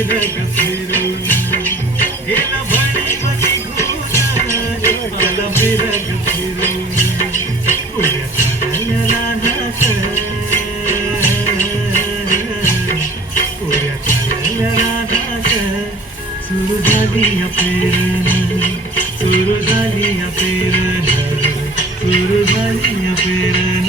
मिरग फिरून गेला भणीमध्ये घोर आला मिरग फिरून पुऱ्या चालल्या रानात पुऱ्या चालल्या रानात सुरू झाली या पेरण सुरू झाली या पेरण सुरू झाली या पेरण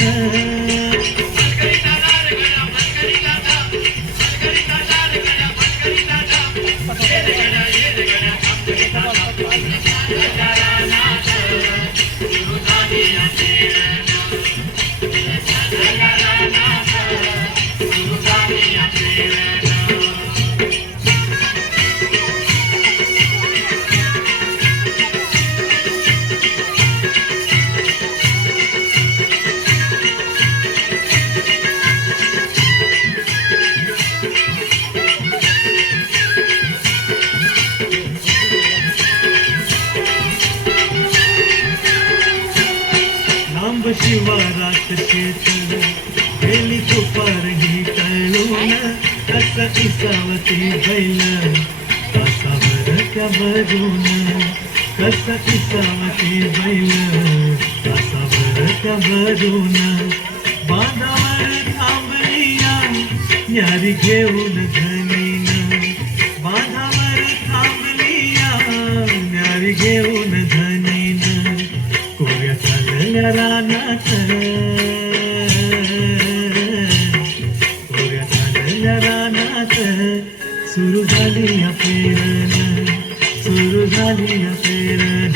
शिवारात शेत गेली दुपारही तळून कसं इसावती बैल तासावर त्या भरून कसं इसावती बैल तासावर त्या भरून बांधावर थांबलिया न्यारी घेऊन धनीन बांधावर थांबलिया न्यारी घेऊन धनीन कोऱ्या चालल्या रानात कोऱ्या चालल्या रानात सुरू झाली या पेरण सुरू झाली या पेरण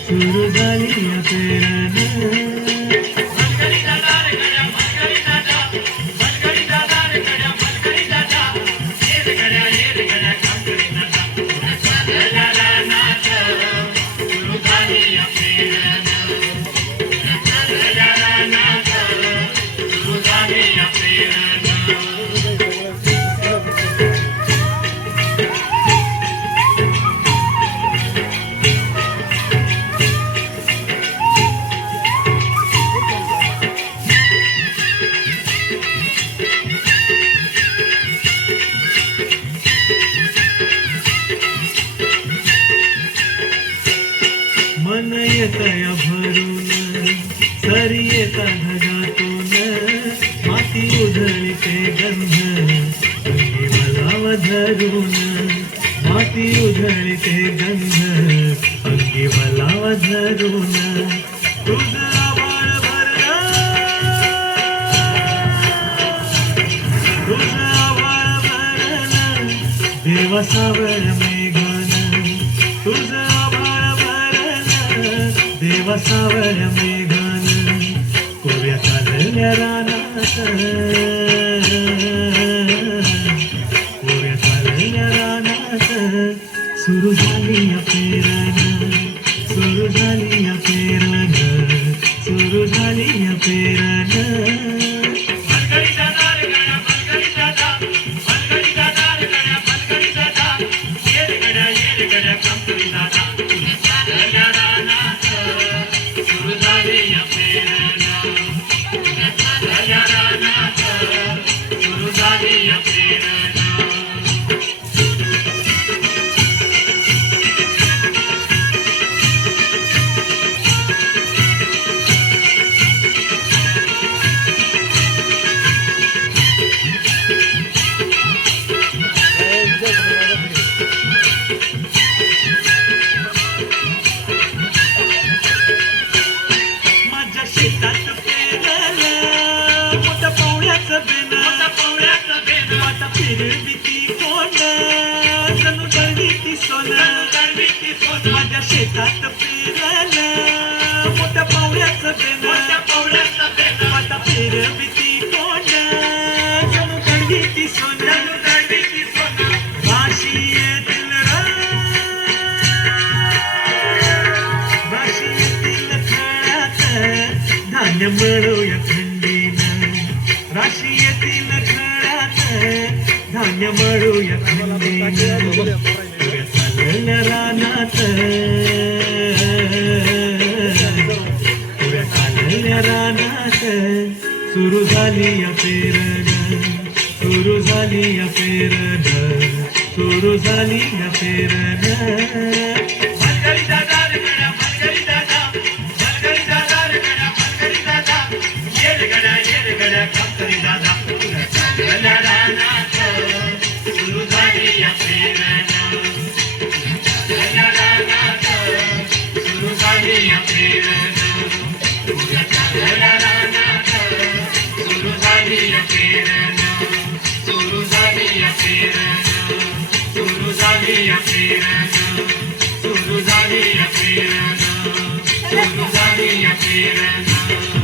सुरू झाली या पेरण मन येतया भरून सरी येता ढगातून माती उधळते गंध अंगी वलाव धरून माती उधळते गंध अंगी वलाव धरून तुझं आभाळ भरलं तुझं आभाळ भरलं देवा सावळ मेघान तुझं देवा सावळ्या मेघान कोऱ्या चालल्या रानात कोऱ्या चालल्या रानात सुरू झाली या पेरण सुरू झाली या पेरण सुरू झाली या पेरण माझ्या शेतात पेरलं मोठ्या पावड्याचं बेन आता फिरविती कोण जणू दळवीती सोनं भाशी येतील भाशी येतील खळ्यात धान्य मिळूया थंडीनं राशी येतील खळ्यात धान्य मिळूया थंडीनं चालल्या रानात पुऱ्या चालल्या रानात सुरू झाली या पेरण सुरू झाली या पेरण सुरू झाली या पेरण मनगरी दादा रे गड्या मनगरी दादा मनगरी दादा रे गड्या मनगरी दादा ये रे गड्या काम करी दादा गड्या रानात सुरू झाली या पेरण गड्या रानात सुरू झाली या पेरण गड्या रानात सुरू झाली या पेरण सुरू झाली या पेरण सुरू झाली या पेरण सुरू झाली या पेरण सुरू झाली या पेरण